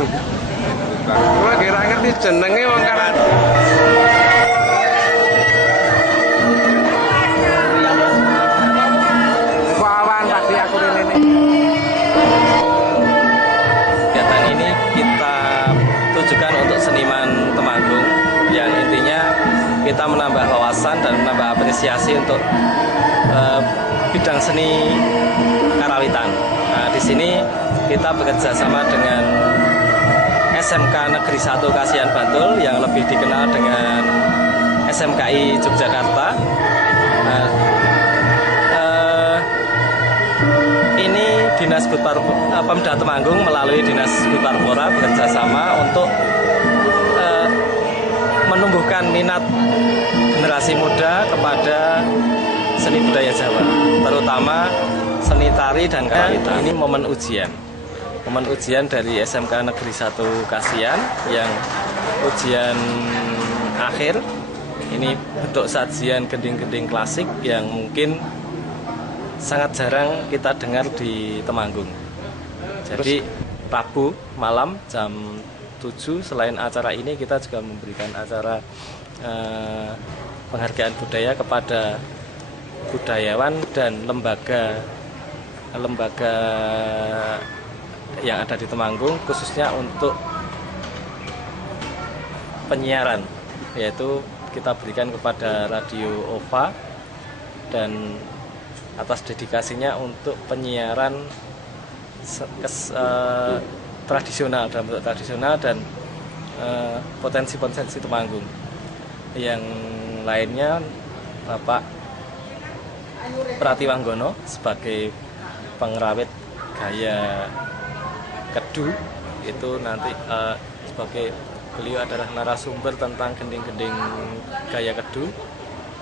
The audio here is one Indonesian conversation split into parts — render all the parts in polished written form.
Gua kira ngerti jenenge wong karate. Wawan tadi aku ini. Kegiatan ini kita tujukan untuk seniman Temanggung yang intinya kita menambah wawasan dan menambah apresiasi untuk bidang seni karawitan. Nah, di sini kita bekerja sama dengan SMK Negeri 1 Kasihan Bantul yang lebih dikenal dengan SMKI Yogyakarta. Nah, ini Dinas Pemda Temanggung melalui Dinas Butparpora bekerja sama untuk menumbuhkan minat generasi muda kepada seni budaya Jawa, terutama seni tari dan karawitan. Ini momen ujian dari SMK Negeri 1 Kasihan yang ujian akhir. Ini bentuk sajian gending-gending klasik yang mungkin sangat jarang kita dengar di Temanggung. Jadi Rabu malam jam 7 selain acara ini kita juga memberikan acara penghargaan budaya kepada budayawan dan lembaga yang ada di Temanggung, khususnya untuk penyiaran, yaitu kita berikan kepada Radio OVA dan atas dedikasinya untuk penyiaran tradisional dalam bentuk tradisional dan potensi-potensi Temanggung. Yang lainnya Bapak Pratiwanggono sebagai pengrawit gaya kedu, itu nanti sebagai beliau adalah narasumber tentang gending-gending gaya kedu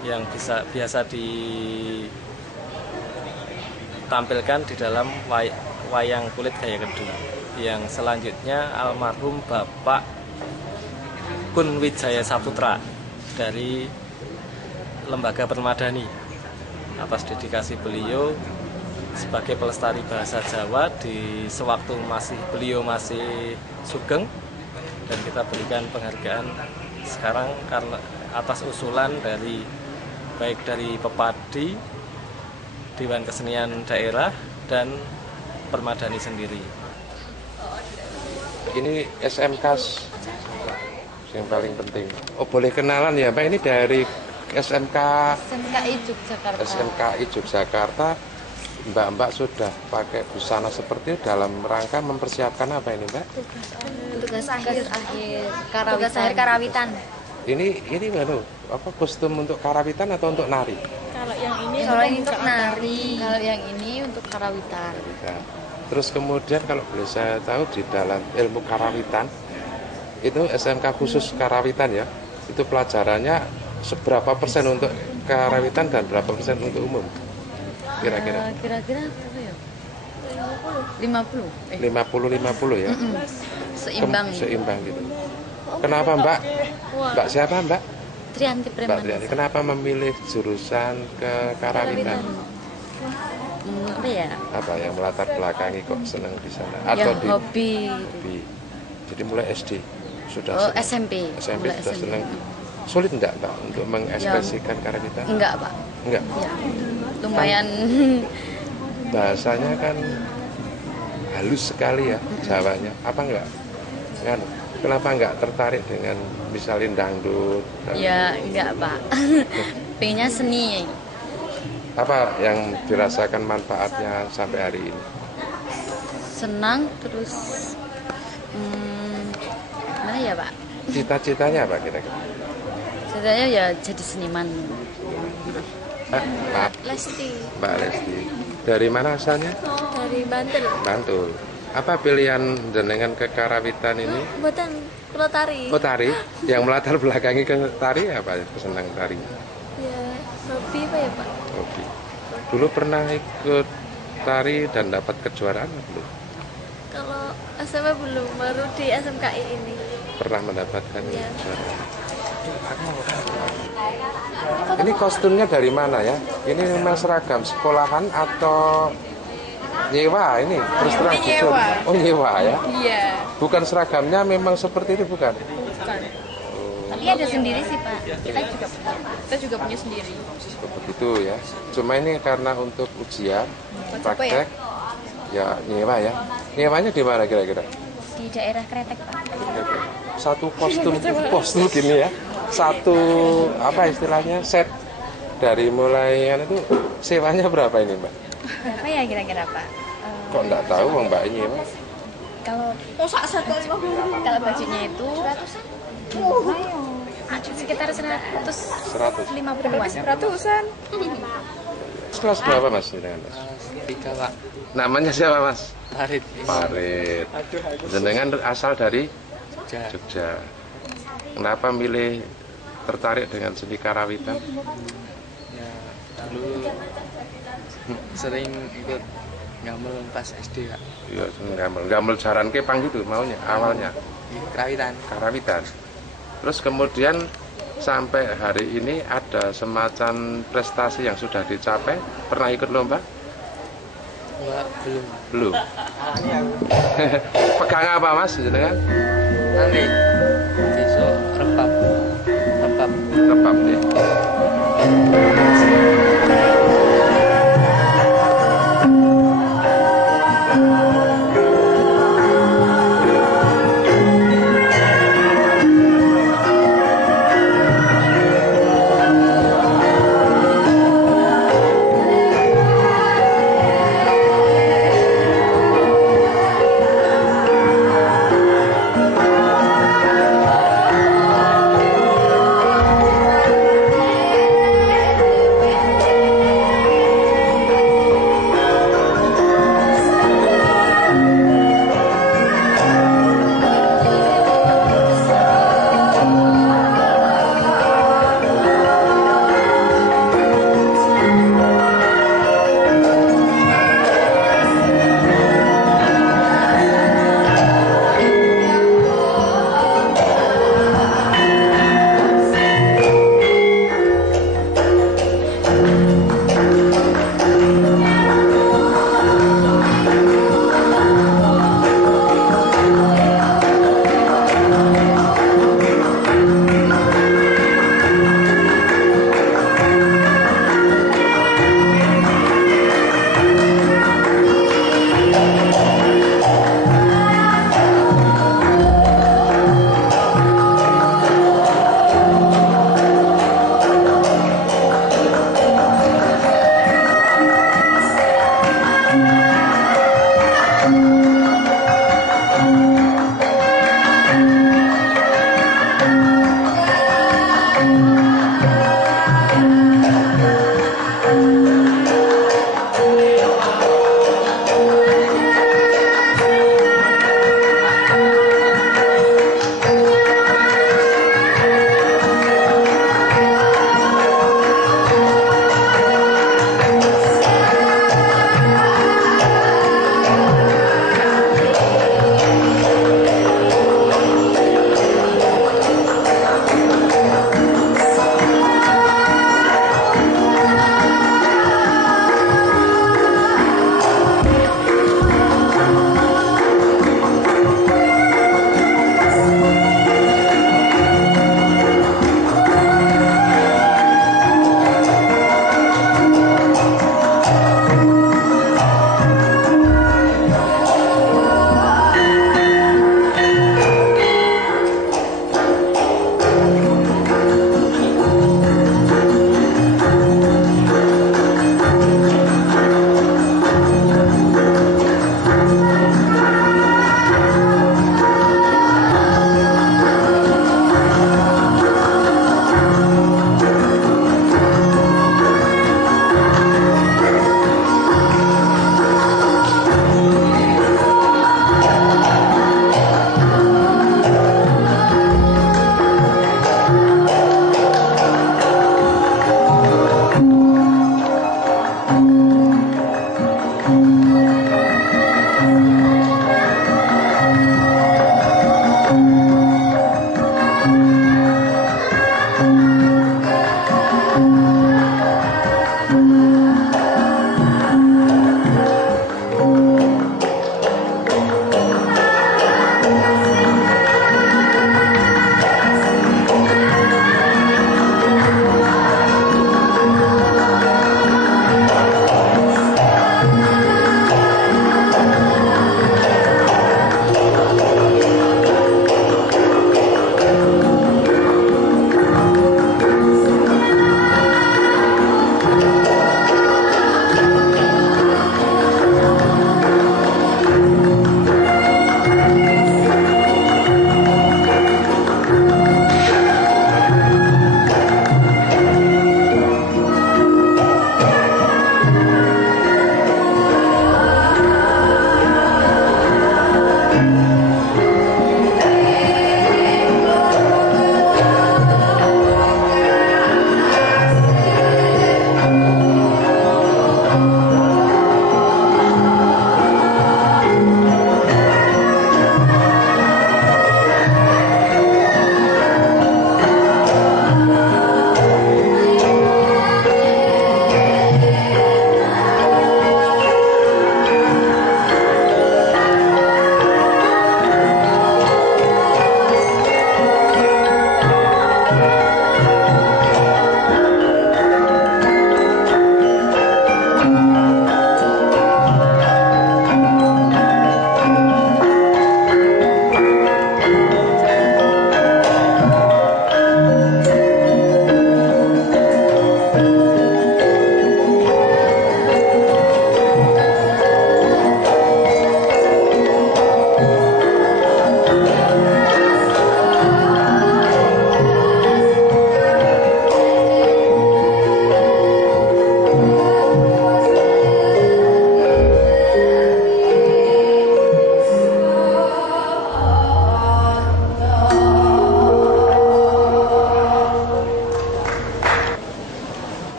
yang biasa ditampilkan di dalam wayang kulit gaya kedu. Yang selanjutnya almarhum Bapak Kun Wijaya Saputra dari Lembaga Permadani, atas dedikasi beliau sebagai pelestari bahasa Jawa di sewaktu beliau masih sugeng, dan kita berikan penghargaan sekarang karena atas usulan baik dari Pepadi, Dewan Kesenian Daerah, dan Permadani sendiri. Ini SMK yang paling penting. Oh, boleh kenalan ya Pak, ini dari SMKI Yogyakarta. Mbak sudah pakai busana seperti itu dalam rangka mempersiapkan apa ini Mbak? Tugas akhir karawitan. Ini apa kostum untuk karawitan atau untuk nari? Kalau yang ini untuk nari, kalau yang ini untuk karawitan. Terus kemudian kalau boleh saya tahu di dalam ilmu karawitan itu SMK khusus karawitan ya, itu pelajarannya seberapa persen untuk karawitan dan berapa persen untuk umum? Kira-kira berapa ya? 50 ya? Seimbang gitu. Kenapa Mbak siapa Mbak? Trianti Preman. Mbak Trianti, kenapa memilih jurusan ke karawitan? Apa yang melatar belakangi kok senang di sana? Atau hobi. Jadi mulai SD sudah SMP sudah senang. Sulit enggak Mbak untuk mengekspresikan karawitan? Enggak Pak. Enggak? Ya, lumayan. Bahasanya kan halus sekali ya Jawanya. Apa enggak? Kan kenapa enggak tertarik dengan misalnya dangdut? Ya enggak Pak. Pengennya seni. Apa yang dirasakan manfaatnya sampai hari ini? Senang, terus mana ya Pak? Cita-citanya apa kira-kira? Cita-citanya ya jadi seniman. Mbak Lesti. Mbak Lesti. Dari mana asalnya? Dari Bantul. Bantul. Apa pilihan jenengan ke karawitan ini? Buatan kalau tari. Oh tari. Yang melatar belakangi ke tari apa? Senang tari? Ya hobi apa ya Pak? Hobi. Dulu pernah ikut tari dan dapat kejuaraan belum? Kalau SMP belum, baru di SMKI ini. Pernah mendapatkan Ya. kejuaraan. Ini kostumnya dari mana ya? Ini memang seragam sekolahan atau Nyewa ini terus terang Ini jujur. nyewa. Oh nyewa ya. Iya. Bukan seragamnya memang seperti itu bukan? Bukan. Tapi ada sendiri sih Pak. Kita juga punya. Kita juga punya sendiri. Begitu ya. Cuma ini karena untuk ujian, Buat siapa praktek, ya nyewa ya. Nyewanya di mana kira-kira? Di daerah Kretek Pak. Satu kostum gini ya. Satu apa istilahnya set dari mulai itu sewanya berapa ini Mbak? Berapa ya kira-kira Pak? Kok enggak tahu Bang Mbak ini Mbak? Kalau kalau bajunya itu sekitar 150-an. Ratusan. Kelas berapa Mas dengan Mas? 3 Pak. Namanya siapa Mas? Farid. Farid. Jenengan asal dari Jogja. Kenapa milih tertarik dengan seni karawitan? Ya, dulu sering ikut gamel pas SD Pak. Ya, gamel jaran kepang gitu maunya awalnya Kerawitan. karawitan. Terus kemudian sampai hari ini ada semacam prestasi yang sudah dicapai. Pernah ikut lomba? Enggak, belum. Belum. Pegang apa Mas jenengan? Nanti besok rebab. Rebab deh.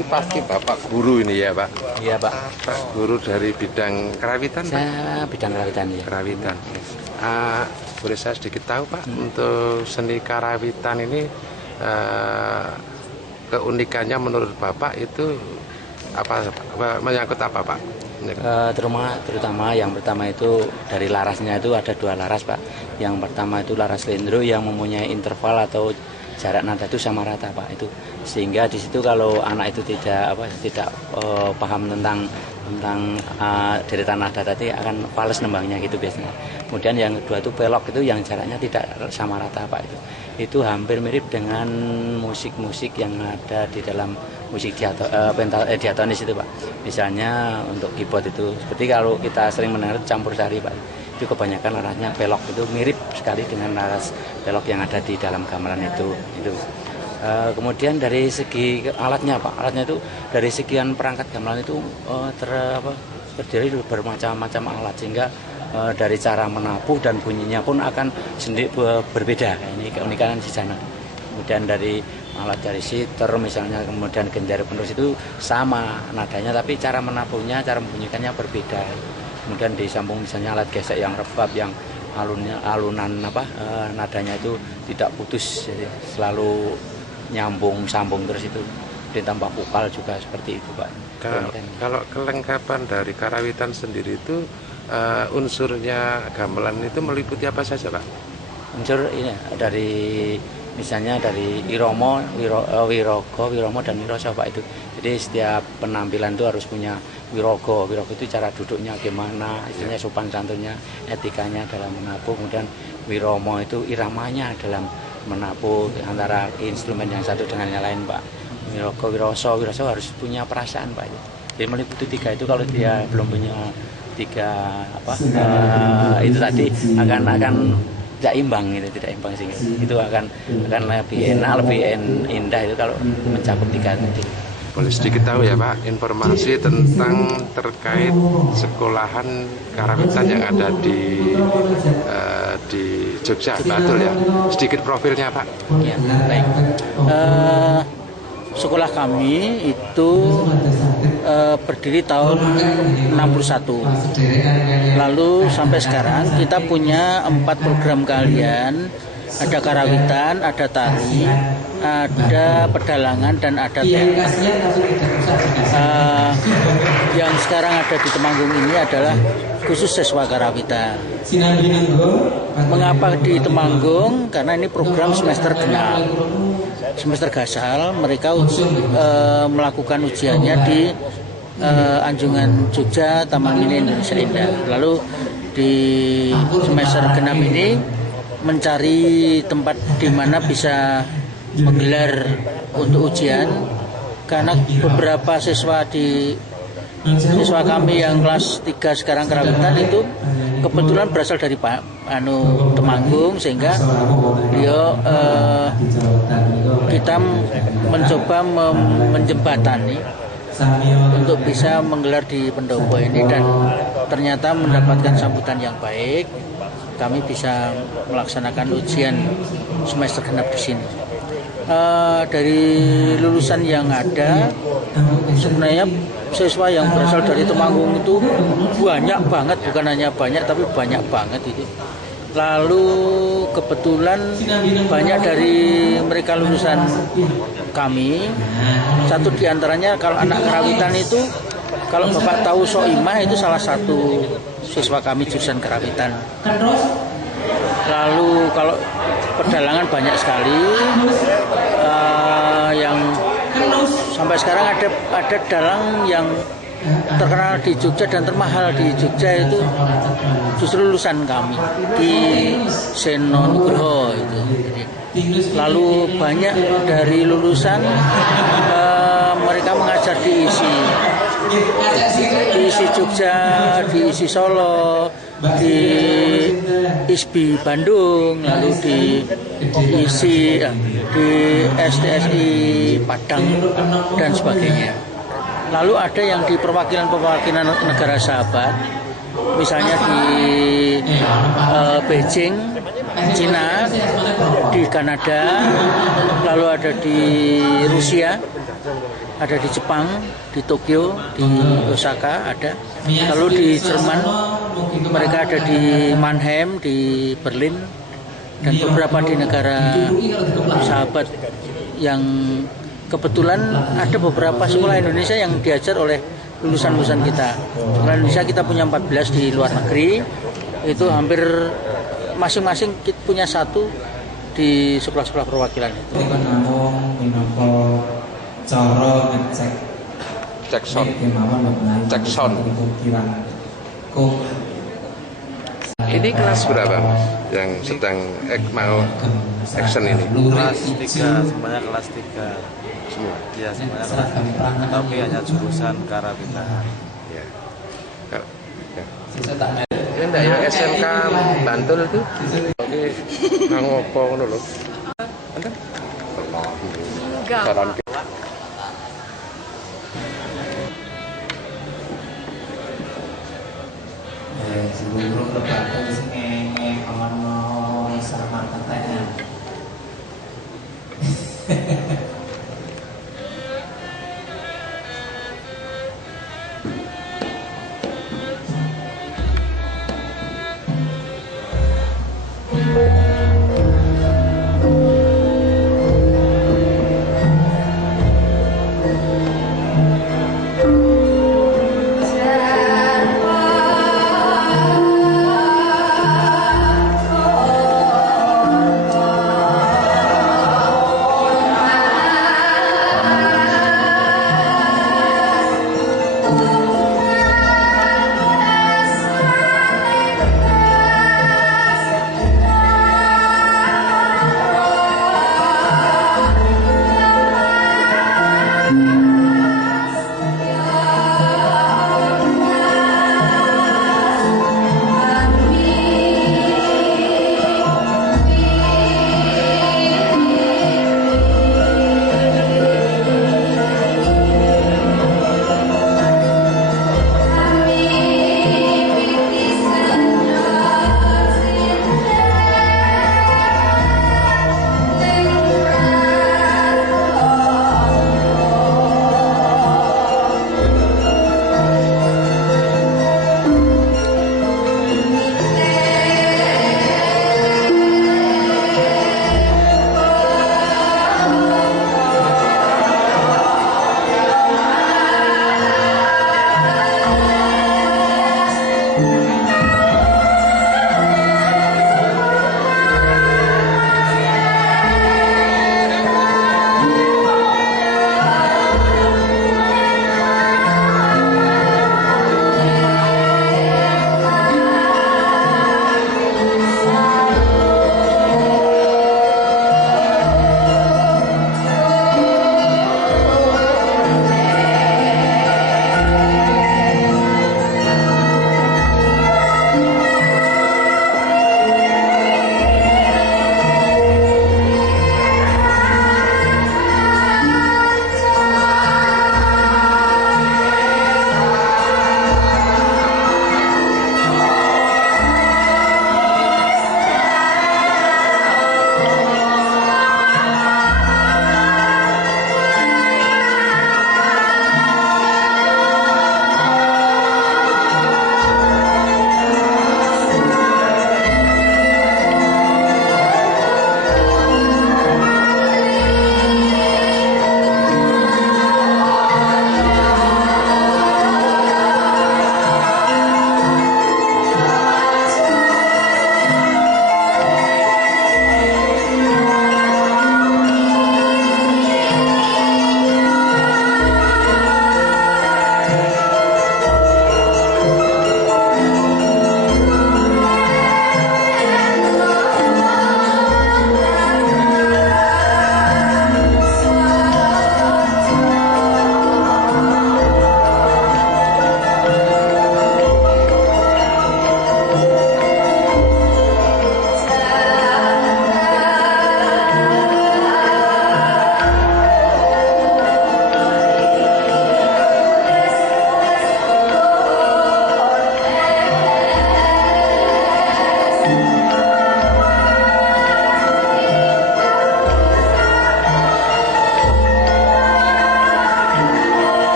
ini pasti Bapak guru ini ya Pak? Iya Pak. Pak guru dari bidang kerawitan Pak? Saya bidang kerawitan ya. Kerawitan. Boleh saya sedikit tahu Pak, untuk seni karawitan ini keunikannya menurut Bapak itu apa? Menyangkut apa Pak? Terutama yang pertama itu dari larasnya itu ada 2 laras Pak. Yang pertama itu laras lendro yang mempunyai interval atau jarak nada itu sama rata Pak, itu sehingga di situ kalau anak itu tidak paham tentang deretan nada tadi akan fales nembangnya gitu biasanya. Kemudian yang kedua itu pelok itu yang jaraknya tidak sama rata Pak, itu hampir mirip dengan musik-musik yang ada di dalam musik diatonis itu Pak. Misalnya untuk keyboard itu seperti kalau kita sering mendengar campur sari Pak, itu kebanyakan larasnya pelok, itu mirip sekali dengan laras pelok yang ada di dalam gamelan itu. Kemudian dari segi alatnya Pak, alatnya itu dari sekian perangkat gamelan itu terdiri bermacam-macam alat, sehingga dari cara menabuh dan bunyinya pun akan sendiri berbeda. Ini keunikan di sana. Kemudian dari alat dari siter misalnya, kemudian gendera penerus itu sama nadanya, tapi cara menabuhnya, cara membunyikannya berbeda. Kemudian disambung misalnya alat gesek yang rebab, yang alunan nadanya itu tidak putus, jadi selalu sambung terus itu. Ditambah vokal juga seperti itu Pak. Kalau kelengkapan dari karawitan sendiri itu unsurnya gamelan itu meliputi apa saja Pak? Unsur ini dari misalnya dari Iromo, Wirogo, Wiromo dan Wiroso Pak itu. Jadi setiap penampilan itu harus punya Wirogo. Wirogo itu cara duduknya gimana, istilahnya sopan santunnya, etikanya dalam menabuh. Kemudian Wiromo itu iramanya dalam menabuh antara instrumen yang satu dengan yang lain Pak. Wirogo, Wiroso harus punya perasaan Pak. Jadi meliputi 3 itu, kalau dia belum punya 3 itu tadi akan tidak imbang, tidak imbang sih. Itu akan lebih enak, lebih indah itu kalau mencakup 3 tadi. Boleh sedikit tahu ya Pak, informasi tentang terkait sekolahan karawitan yang ada di Jogja, betul ya? Sedikit profilnya Pak. Ya, baik. Sekolah kami itu berdiri tahun 61. Lalu sampai sekarang kita punya 4 program kalian. Ada karawitan, ada tari, ada pedalangan, dan ada teater. Yang sekarang ada di Temanggung ini adalah khusus siswa karawitan. Mengapa di Temanggung? Karena ini program semester genap. Semester gasal, mereka melakukan ujiannya di Anjungan Jogja, Taman Mini Indonesia Indah. Lalu di semester genap ini mencari tempat di mana bisa menggelar untuk ujian, karena beberapa siswa kami yang kelas 3 sekarang karawitan itu kebetulan berasal dari Temanggung, sehingga kita mencoba menjembatani untuk bisa menggelar di pendopo ini, dan ternyata mendapatkan sambutan yang baik. Kami bisa melaksanakan ujian semester genap di sini. Dari lulusan yang ada, sebenarnya siswa yang berasal dari Temanggung itu banyak banget, bukan hanya banyak tapi banyak banget itu. Lalu kebetulan banyak dari mereka lulusan kami. Satu diantaranya kalau anak karawitan itu, kalau Bapak tahu Soimah itu salah satu siswa kami jurusan karawitan. Lalu kalau pedalangan banyak sekali, yang sampai sekarang ada dalang yang terkenal di Jogja dan termahal di Jogja itu justru lulusan kami di Seno Nugroho itu. Lalu banyak dari lulusan mereka mengajar di ISI Jogja, di ISI Solo, di ISBI Bandung, lalu di ISI di STSI Padang dan sebagainya. Lalu ada yang di perwakilan negara sahabat, misalnya di Beijing, Cina, di Kanada, lalu ada di Rusia, ada di Jepang, di Tokyo, di Osaka ada. Lalu di Jerman mereka ada di Mannheim, di Berlin, dan beberapa di negara sahabat yang kebetulan ada beberapa sekolah Indonesia yang diajar oleh lulusan-lulusan kita. Sekolah Indonesia kita punya 14 di luar negeri, itu hampir masing-masing kita punya satu di sekolah-sekolah perwakilan itu. Cek sound. Ini kelas berapa yang sedang mau action ini? Kelas 3, semuanya kelas 3. Semua. Ya, semuanya kelas 3. Tapi hanya jurusan karawitan. Ya. Ya. Ya enggak ya SMK Bantul itu? Oke, ngopo ngono lho. Enten? Enggak. Saran seluruh lembaga di sini